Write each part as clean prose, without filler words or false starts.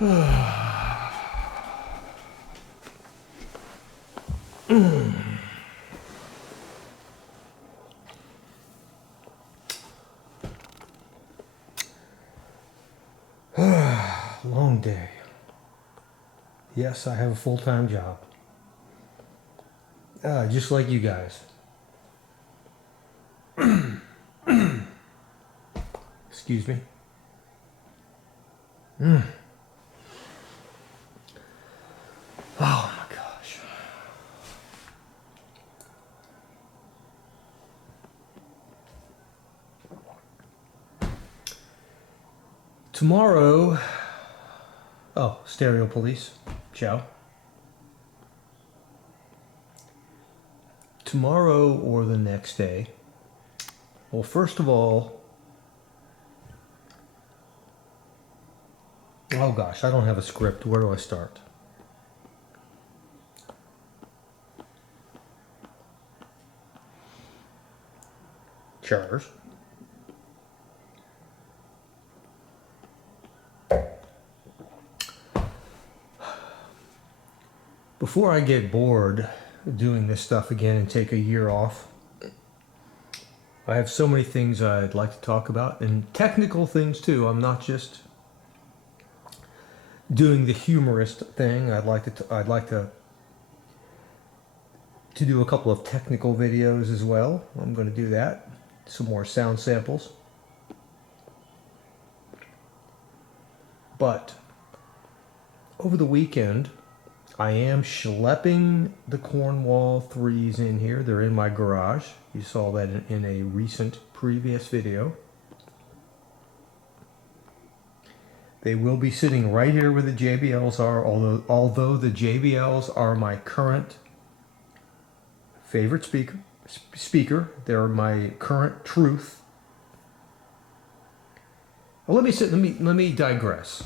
Long day. Yes, I have a full-time job. Just like you guys. Excuse me. Oh my gosh. Tomorrow, stereo police, ciao. Tomorrow or the next day, well, first of all, oh gosh, I don't have a script. Where do I start? Chairs. Before I get bored doing this stuff again and take a year off, I have so many things I'd like to talk about, and technical things too. I'm not just doing the humorist thing. I'd like to do a couple of technical videos as well. I'm going to do that. Some more sound samples. But over the weekend, I am schlepping the Cornwall 3s in here. They're in my garage. You saw that in a recent previous video. They will be sitting right here where the JBLs are, although the JBLs are my current favorite speaker. They're my current truth. Well, let me digress.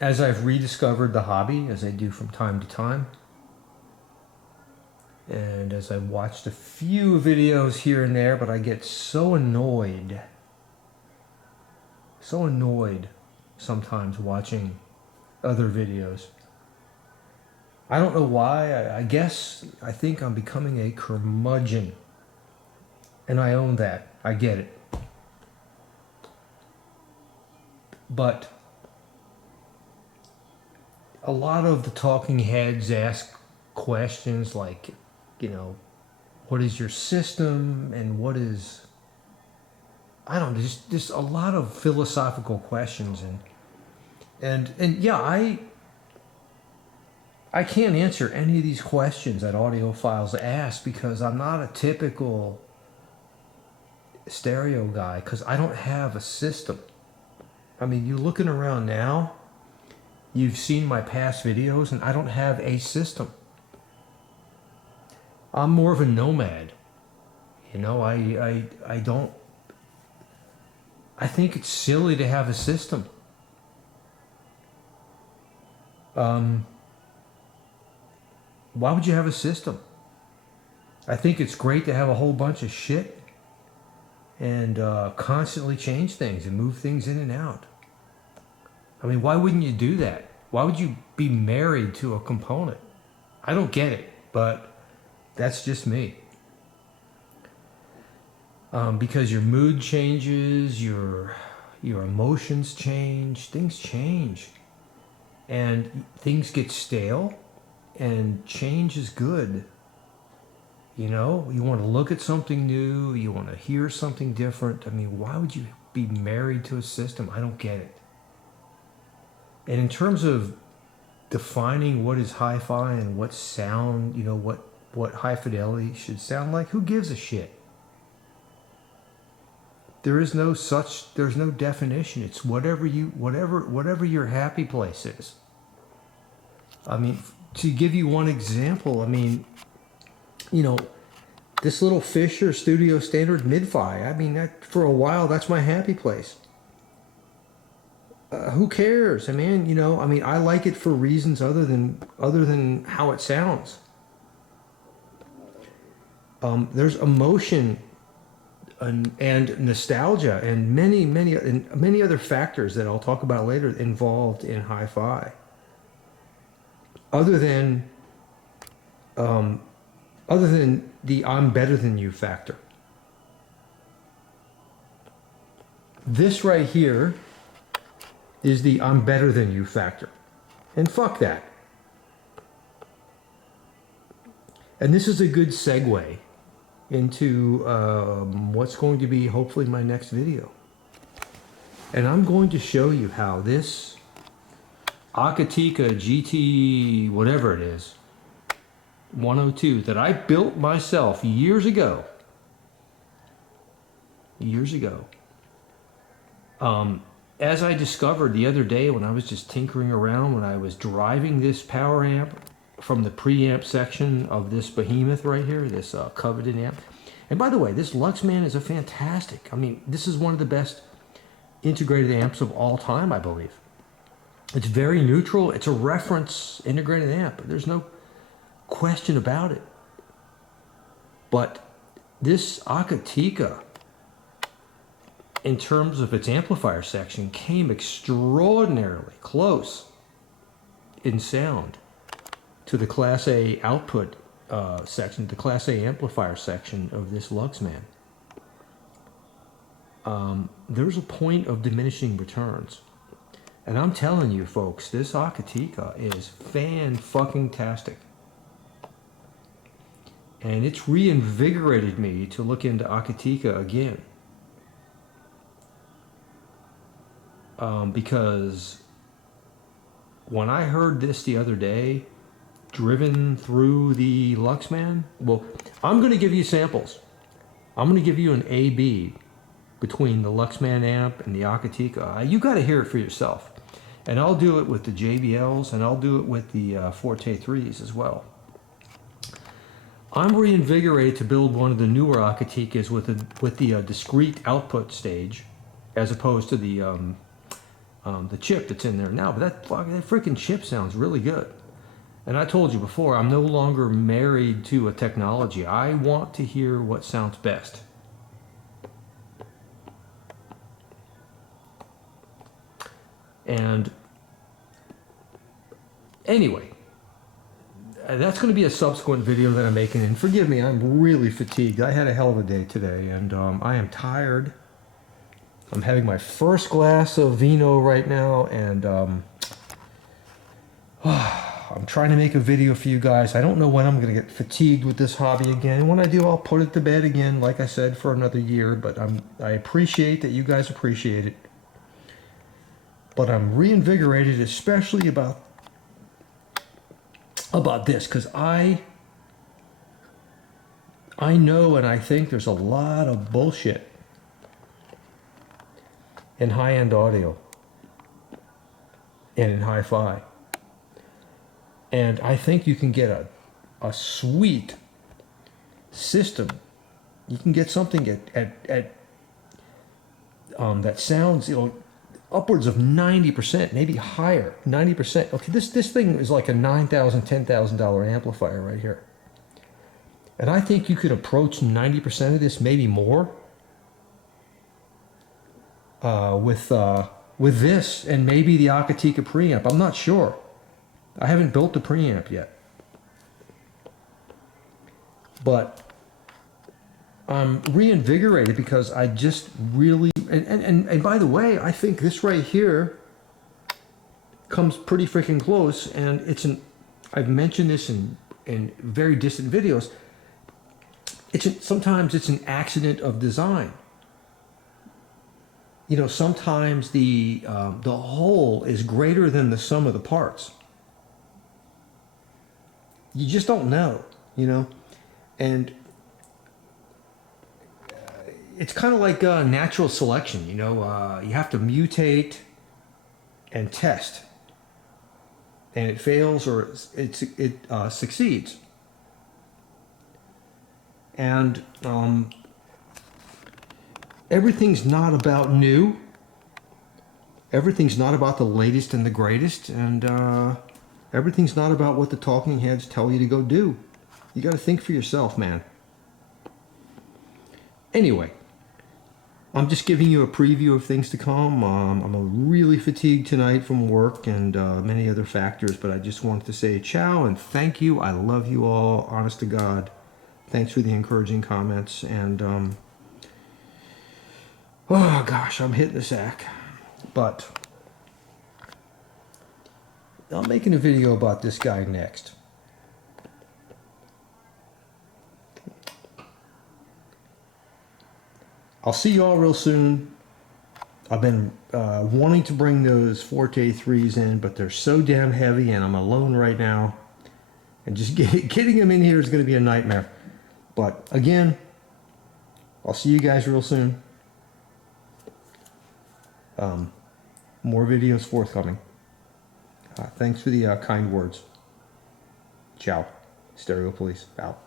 As I've rediscovered the hobby, as I do from time to time, and as I watched a few videos here and there, but I get so annoyed sometimes watching other videos. I don't know why. I think I'm becoming a curmudgeon, and I own that. I get it. But a lot of the talking heads ask questions like, what is your system, and what is, I don't know, just a lot of philosophical questions, and yeah, I can't answer any of these questions that audiophiles ask because I'm not a typical stereo guy, because I don't have a system. I mean, you're looking around now, you've seen my past videos, and I don't have a system. I'm more of a nomad. I think it's silly to have a system. Why would you have a system? I think it's great to have a whole bunch of shit and constantly change things and move things in and out. I mean, why wouldn't you do that? Why would you be married to a component? I don't get it, but that's just me. Because your mood changes, your emotions change, things change. And things get stale, and change is good. You want to look at something new, you want to hear something different. I mean, why would you be married to a system? I don't get it. And in terms of defining what is hi-fi and what sound, what high fidelity should sound like, who gives a shit? There's no definition. It's whatever your happy place is. I mean, to give you one example, I mean, this little Fisher Studio Standard mid-fi, I mean, that for a while, that's my happy place. Who cares? I mean, I like it for reasons other than how it sounds. There's emotion and nostalgia and many other factors that I'll talk about later involved in hi-fi. Other than the "I'm better than you" factor. This right here is the "I'm better than you" factor, and fuck that. And this is a good segue into what's going to be hopefully my next video. And I'm going to show you how this Akitika GT, whatever it is, 102 that I built myself years ago. As I discovered the other day when I was just tinkering around, when I was driving this power amp from the preamp section of this behemoth right here, this coveted amp. And by the way, this Luxman is a fantastic, I mean, this is one of the best integrated amps of all time, I believe. It's very neutral. It's a reference integrated amp. There's no question about it. But this Akitika, in terms of its amplifier section, came extraordinarily close in sound to the Class A output section, the Class A amplifier section of this Luxman. There's a point of diminishing returns. And I'm telling you folks, this Akitika is fan-fucking-tastic. And it's reinvigorated me to look into Akitika again. Because when I heard this the other day, driven through the Luxman, well, I'm going to give you samples. I'm going to give you an A-B between the Luxman amp and the Akitika. You got to hear it for yourself. And I'll do it with the JBLs, and I'll do it with the Forte 3s as well. I'm reinvigorated to build one of the newer Akitikas with the discrete output stage, as opposed to the chip that's in there now. But that freaking chip sounds really good. And I told you before, I'm no longer married to a technology. I want to hear what sounds best. And anyway, that's going to be a subsequent video that I'm making. And forgive me, I'm really fatigued. I had a hell of a day today, and I am tired. I'm having my first glass of vino right now, and I'm trying to make a video for you guys. I don't know when I'm going to get fatigued with this hobby again. When I do, I'll put it to bed again, like I said, for another year. But I appreciate that you guys appreciate it. But I'm reinvigorated, especially about this, because I know and I think there's a lot of bullshit in high-end audio and in hi-fi. And I think you can get a sweet system. You can get something at that sounds, upwards of 90%, maybe higher, 90%. Okay, this thing is like a $9,000, $10,000 amplifier right here. And I think you could approach 90% of this, maybe more, with this and maybe the Akitika preamp. I'm not sure. I haven't built the preamp yet. But I'm reinvigorated because I just really, and by the way, I think this right here comes pretty freaking close, and I've mentioned this in very distant videos. Sometimes it's an accident of design. Sometimes the whole is greater than the sum of the parts. You just don't know, and it's kind of like natural selection, you have to mutate and test, and it fails or it succeeds. And everything's not about new. Everything's not about the latest and the greatest, and everything's not about what the talking heads tell you to go do. You got to think for yourself, man. Anyway, I'm just giving you a preview of things to come. I'm really fatigued tonight from work and many other factors, but I just wanted to say ciao and thank you. I love you all, honest to God. Thanks for the encouraging comments. And, oh gosh, I'm hitting the sack. But I'm making a video about this guy next. I'll see you all real soon. I've been wanting to bring those Forte 3s in, but they're so damn heavy and I'm alone right now. And just getting them in here is going to be a nightmare. But again, I'll see you guys real soon. More videos forthcoming. Thanks for the kind words. Ciao. Stereo Police out.